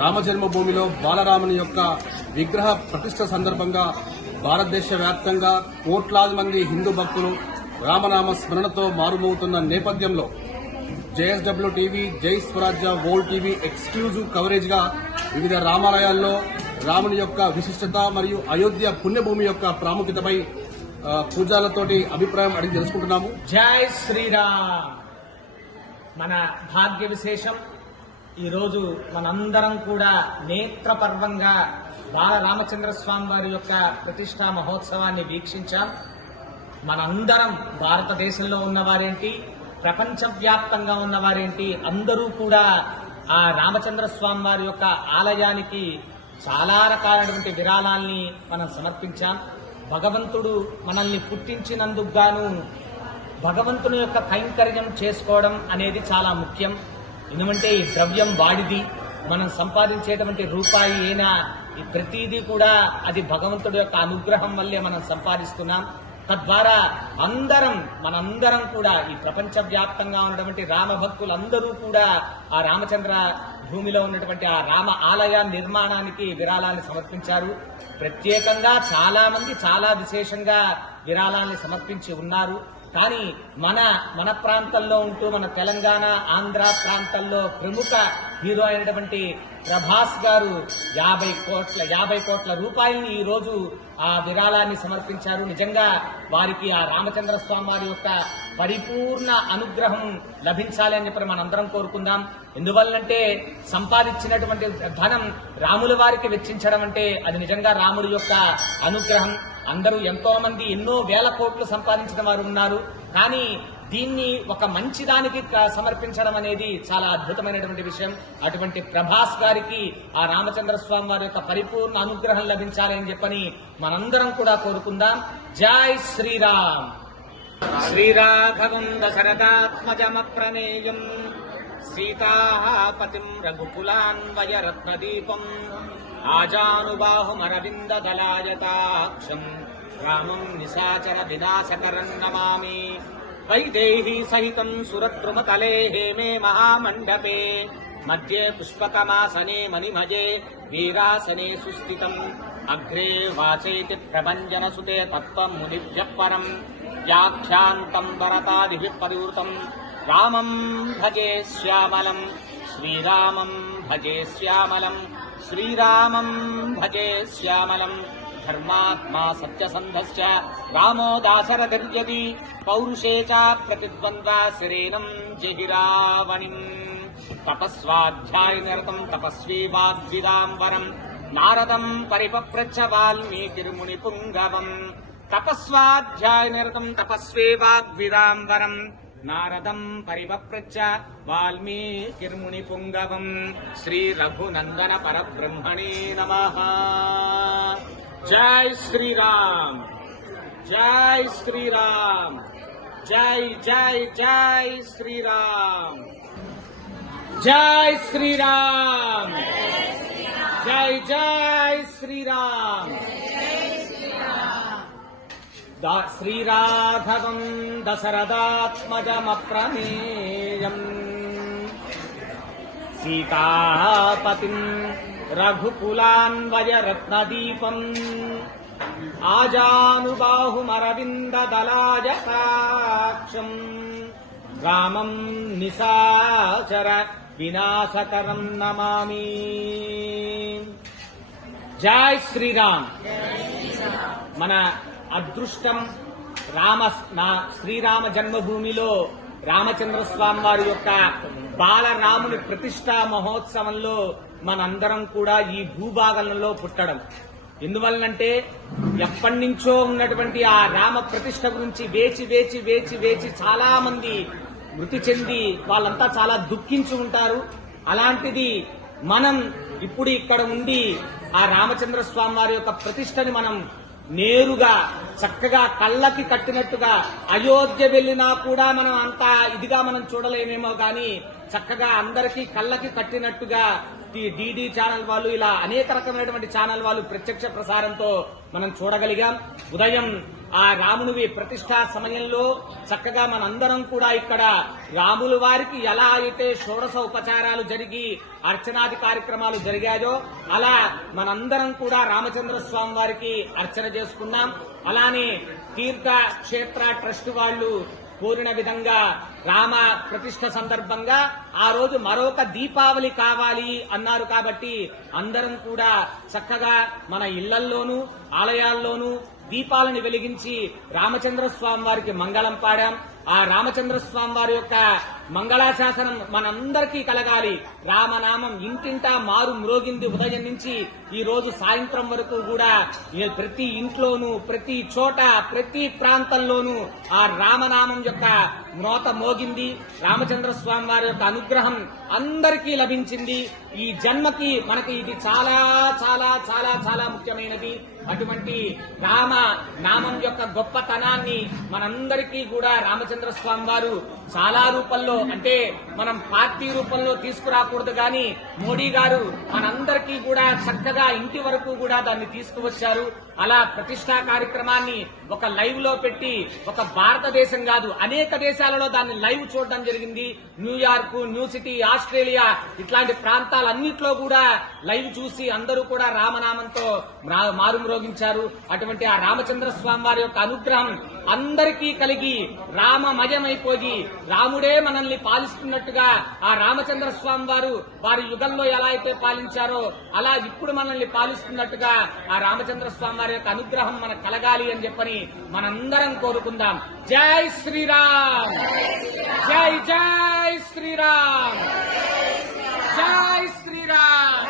రామజన్మభూమిలో బాలరాముని యొక్క విగ్రహ ప్రతిష్ఠ సందర్భంగా భారతదేశ వ్యాప్తంగా కోట్లాది మంది హిందూ భక్తులు రామనామ స్మరణతో మారుమోగుతున్న నేపథ్యంలో జేఎస్డబ్ల్యూ టీవీ, జై స్వరాజ్య వరల్డ్ టీవీ ఎక్స్క్లూజివ్ కవరేజ్ గా వివిధ రామాలయాల్లో రాముని యొక్క విశిష్టత మరియు అయోధ్య పుణ్యభూమి యొక్క ప్రాముఖ్యతపై పూజాలతోటి అభిప్రాయం అడిగి తెలుసుకుంటున్నాము. జై శ్రీరామ్. మన భాగ్య విశేషం ఈరోజు మనందరం కూడా నేత్రపర్వంగా బాలరామచంద్ర స్వామి వారి యొక్క ప్రతిష్టా మహోత్సవాన్ని వీక్షించాం. మనందరం భారతదేశంలో ఉన్నవారేంటి, ప్రపంచవ్యాప్తంగా ఉన్నవారేంటి, అందరూ కూడా ఆ రామచంద్ర స్వామి వారి యొక్క ఆలయానికి చాలా రకాలైనటువంటి విరాళాల్ని మనం సమర్పించాం. భగవంతుడు మనల్ని పుట్టించినందుకు గాను భగవంతుని యొక్క కైంకర్యం చేసుకోవడం అనేది చాలా ముఖ్యం. ఎందుకంటే ఈ ద్రవ్యం వాడిది, మనం సంపాదించేటువంటి రూపాయి అయినా ఈ ప్రతిదీ కూడా అది భగవంతుడి యొక్క అనుగ్రహం వల్లే మనం సంపాదిస్తున్నాం. తద్వారా మనందరం కూడా ఈ ప్రపంచవ్యాప్తంగా ఉన్నటువంటి రామభక్తులందరూ కూడా ఆ రామచంద్ర భూమిలో ఉన్నటువంటి ఆ రామ ఆలయ నిర్మాణానికి విరాళాన్ని సమర్పించారు. ప్రత్యేకంగా చాలా మంది చాలా విశేషంగా విరాళాన్ని సమర్పించి ఉన్నారు. కానీ మన ప్రాంతంలో ఉంటూ మన తెలంగాణ, ఆంధ్ర ప్రాంతాల్లో ప్రముఖ హీరో అయినటువంటి ప్రభాస్ గారు 50 కోట్ల రూపాయలని ఈ రోజు ఆ విరాళాన్ని సమర్పించారు. నిజంగా వారికి ఆ రామచంద్ర స్వామి వారి యొక్క పరిపూర్ణ అనుగ్రహం లభించాలి అని చెప్పి మనందరం కోరుకుందాం. ఎందువల్లంటే సంపాదించినటువంటి ధనం రాముల వారికి వెచ్చించడం అంటే అది నిజంగా రాముడి యొక్క అనుగ్రహం. అందరూ ఎంతో మంది ఎన్నో వేల కోట్లు సంపాదించిన వారు ఉన్నారు. కానీ దీన్ని ఒక మంచి దానికి సమర్పించడం అనేది చాలా అద్భుతమైనటువంటి విషయం. అటువంటి ప్రభాస్ గారికి ఆ రామచంద్ర స్వామి వారి యొక్క పరిపూర్ణ అనుగ్రహం లభించాలి అని చెప్పని మనందరం కూడా కోరుకుందాం. జై శ్రీరామ్. శ్రీరాఘవం దశరథాత్మజమప్రమేయం సీతాపతిం రఘుకులాన్వయ రత్నదీపం ఆజానుబాహుమరవిందదలాయతాక్షం రామం నిశాచర వినాశకరం నమామి. వైదేహీ సహితం సురద్రుమతలే హేమే మహామండపే మధ్యే పుష్పకమాసనే మణిమజే వీరాసనే సుస్థితం అగ్రే వాచైతి ప్రభంజన సుతే తత్వం మునిభ్యః పరం వ్యాఖ్యాంతం భరతాదిభిః పరివృతం రామం భజే శ్యామలం శ్రీరామం భజే శ్యామలం శ్రీరామం భజే శ్యామలం. ధర్మాత్మా సత్యసంధశ్చ రామో దాశరథిర్యది పౌరుషే చ ప్రతిద్వంద్వా శిరేనం జహిరావణిం. తపస్వాధ్యాయ నిరతం తపస్వీ వాగ్విదాంబరం నారదం పరిపప్రచ్ఛ వాల్మీకిర్ముని పుంగవం. తపస్వాధ్యాయ నిరతం తపస్వీ వాగ్విదాంబరం నారదం పరిపప్రచ్ఛ వాల్మీకిర్ముని పుంగవం. శ్రీ రఘునందన పరబ్రహ్మణే నమః. జై శ్రీరామ్. జై శ్రీరామ్. జై జై జై శ్రీరామ్. జై శ్రీరామ్. జై జై శ్రీరామ్. శ్రీరాఘవం దశరథాత్మజమప్రమేయం సీతాపతిం రఘుకులాన్వయ రత్నదీపం ఆజానుబాహుమరవిందదలాయతాక్షం రామం నిశాచర వినాశకరం నమామి. జై శ్రీరామ్. మన అదృష్టం శ్రీరామ జన్మభూమిలో రామచంద్ర స్వామి వారి యొక్క బాలరాముని ప్రతిష్టా మహోత్సవంలో మనందరం కూడా ఈ భూభాగంలో పుట్టడం. ఎందువల్లంటే ఎప్పటి నుంచో ఉన్నటువంటి ఆ రామ ప్రతిష్ట గురించి వేచి వేచి వేచి వేచి చాలా మంది మృతి చెంది వాళ్ళంతా చాలా దుఃఖించి ఉంటారు. అలాంటిది మనం ఇప్పుడు ఇక్కడ ఉండి ఆ రామచంద్ర స్వామి వారి యొక్క ప్రతిష్టని మనం నేరుగా చక్కగా కళ్ళకి కట్టినట్టుగా అయోధ్య వెళ్ళినా కూడా మనం అంత ఇదిగా మనం చూడలేమేమో కానీ చక్కగా అందరికీ కళ్ళకి కట్టినట్టుగా డిడి ఛానల్ వాళ్ళు ఇలా అనేక రకమైనటువంటి ఛానల్ వాళ్ళు ప్రత్యక్ష ప్రసారంతో మనం చూడగలిగాం. ఉదయం ఆ రామునివి ప్రతిష్టా సమయంలో చక్కగా మనందరం కూడా ఇక్కడ రాముల వారికి ఎలా అయితే షోడశ ఉపచారాలు జరిగి అర్చనాది కార్యక్రమాలు జరిగాయో అలా మనందరం కూడా రామచంద్ర స్వామి వారికి అర్చన చేసుకున్నాం. అలానే తీర్థ క్షేత్ర ట్రస్ట్ వాళ్ళు కోరిన విధంగా రామ ప్రతిష్ఠ సందర్భంగా ఆ రోజు మరొక దీపావళి కావాలి అన్నారు. కాబట్టి అందరం కూడా చక్కగా మన ఇళ్లల్లోనూ ఆలయాల్లోనూ దీపాలను వెలిగించి రామచంద్ర స్వామి వారికి మంగళం పాడాం. ఆ రామచంద్ర స్వామి వారి యొక్క మంగళాశాసనం మనందరికీ కలగాలి. రామనామం ఇంటింటా మారు మ్రోగింది ఉదయం నుంచి ఈ రోజు సాయంత్రం వరకు కూడా ప్రతి ఇంట్లోనూ ప్రతి చోట ప్రతి ప్రాంతంలోనూ ఆ రామనామం యొక్క మ్రోత మోగింది. రామచంద్ర స్వామి వారి యొక్క అనుగ్రహం అందరికీ లభించింది. ఈ జన్మకి మనకి ఇది చాలా చాలా చాలా చాలా ముఖ్యమైనది. అటువంటి రామ నామం యొక్క గొప్పతనాన్ని మనందరికీ కూడా రామచంద్ర స్వామి వారు చాలా రూపంలో, అంటే మనం పార్టీ రూపంలో తీసుకురాకూడదు కానీ మోడీ గారు మనందరికీ కూడా చక్కగా ఇంటి వరకు కూడా దాన్ని తీసుకువచ్చారు. అలా ప్రతిష్టా కార్యక్రమాన్ని ఒక లైవ్ లో పెట్టి ఒక భారతదేశం కాదు అనేక దేశాలలో దాన్ని లైవ్ చూడడం జరిగింది. న్యూయార్క్, న్యూ సిటీ, ఆస్ట్రేలియా ఇట్లాంటి ప్రాంతాలన్నింటిలో కూడా లైవ్ చూసి అందరూ కూడా రామనామంతో మారుమ్రోగించారు. అటువంటి ఆ రామచంద్ర స్వామి వారి యొక్క అనుగ్రహం అందరికీ కలిగి రామమయమైపోయి రాముడే మనల్ని పాలిస్తున్నట్టుగా ఆ రామచంద్ర స్వామి వారు వారి యుగంలో ఎలా అయితే పాలించారో అలా ఇప్పుడు మనల్ని పాలిస్తున్నట్టుగా ఆ రామచంద్ర స్వామి వారి యొక్క అనుగ్రహం మనకు కలగాలి అని చెప్పని మనందరం కోరుకుందాం. జై శ్రీరామ్, జై జై శ్రీరామ్, జై శ్రీరామ్,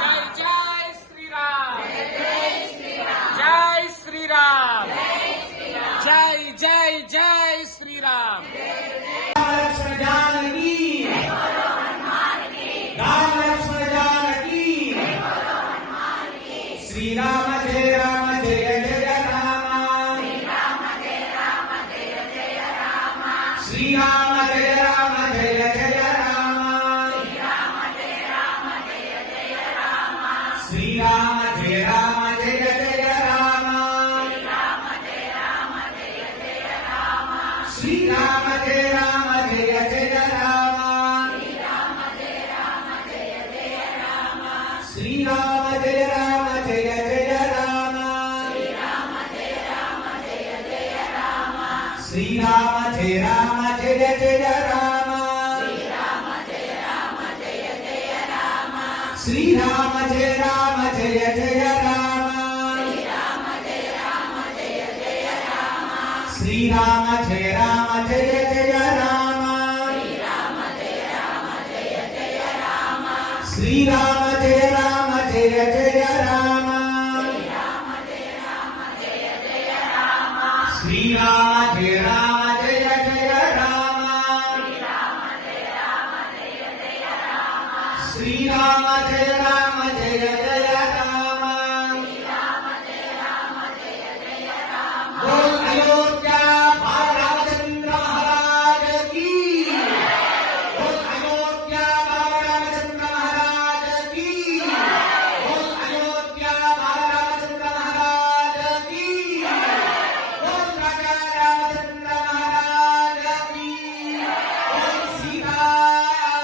జై జై శ్రీరామ్, జై శ్రీరామ్, జై జై జై శ్రీరామ్. लक्ष्मण जानकी, राम लक्ष्मण जानकी, श्री राम जय जय राम, श्री राम जय जय राम, श्री राम जय जय राम, श्री राम जय जय राम, श्री राम जय जय राम, श्री राम जय जय राम, श्री राम जय जय राम, श्री राम जय जय राम, श्री राम जय जय राम, श्री राम जय जय राम, श्री राम जय जय राम, बोल अयोध्या बाल रामचंद्र महाराज की, बोल अयोध्या बाल रामचंद्र महाराज की, बोल अयोध्या बाल रामचंद्र महाराज की, बोल राजा रामचंद्र महाराज की, बोल सीता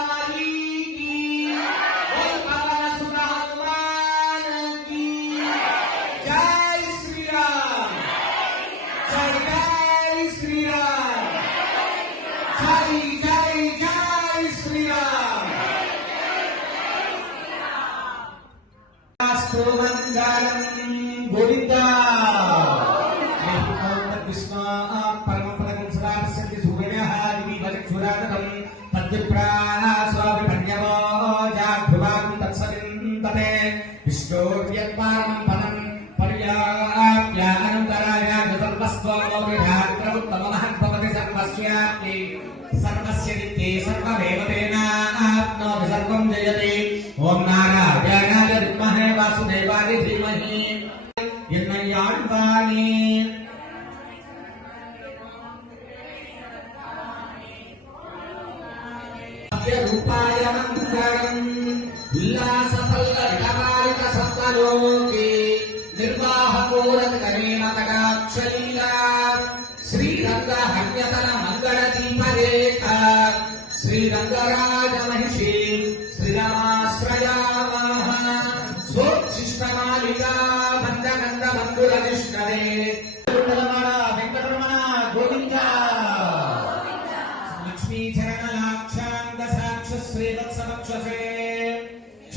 माई की, बोल पवन सुत हनुमान की। जय श्री राम, जय जय श्री राम, जय जय जय श्री राम। मंगलम गोविंदा कृष्ण परम पदम सदा सत्य सुगणः दिविवचक्षुरागतम तद्विप्राः स्वाभिपन्यवो जागृवां तत्सविन्दते विष्णोर्यत्पारं पदं पर्याप्यानन्तराय सर्वस्वमोविधात्रमुत्तमः भवति सर्वस्याप्ति सर्वस्य नित्ये सर्वमेव तेनाप्नोति सर्वं जयते। ॐ नारायणाय विद्महे वासुदेवाय धीमहि यन्नयाण्वानि रूपाय मङ्गलम् उल्लासपल्लविलकालिक सप्तलोके निर्वाहपूरकरेण कटाक्ष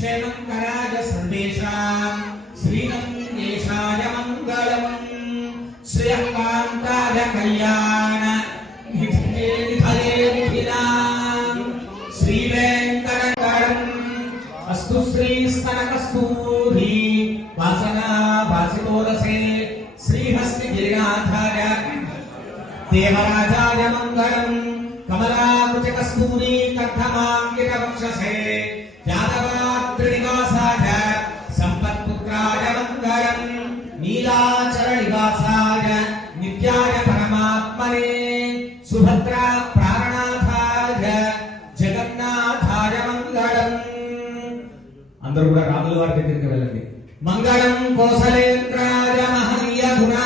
क्षेमंकराय सर्वेषां श्रीरंगेशाय मंगलम् श्रियकान्ताय कल्याण निधये निखिलां श्रीवेंकटकरम् अस्तु श्रीस्तनकस्तूरी वासना वासितोरसे श्रीहस्ति गिरिनाथाय देवराजाय मंगलम् कमलाकुचकस्तूरी कर्धमांकित वक्षसे यादवाद्रिनिवासाय संपत्पुत्राय मंगलम् नीलाचलनिवासाय नित्याय परमात्मने सुभद्रा प्राणनाथाय जगन्नाथाय मंगलम् అందరూ కూడా రాముల వారి దగ్గరికి వెళ్ళండి మంగళం కోసలేంద్రాయ మహనీయ గుణా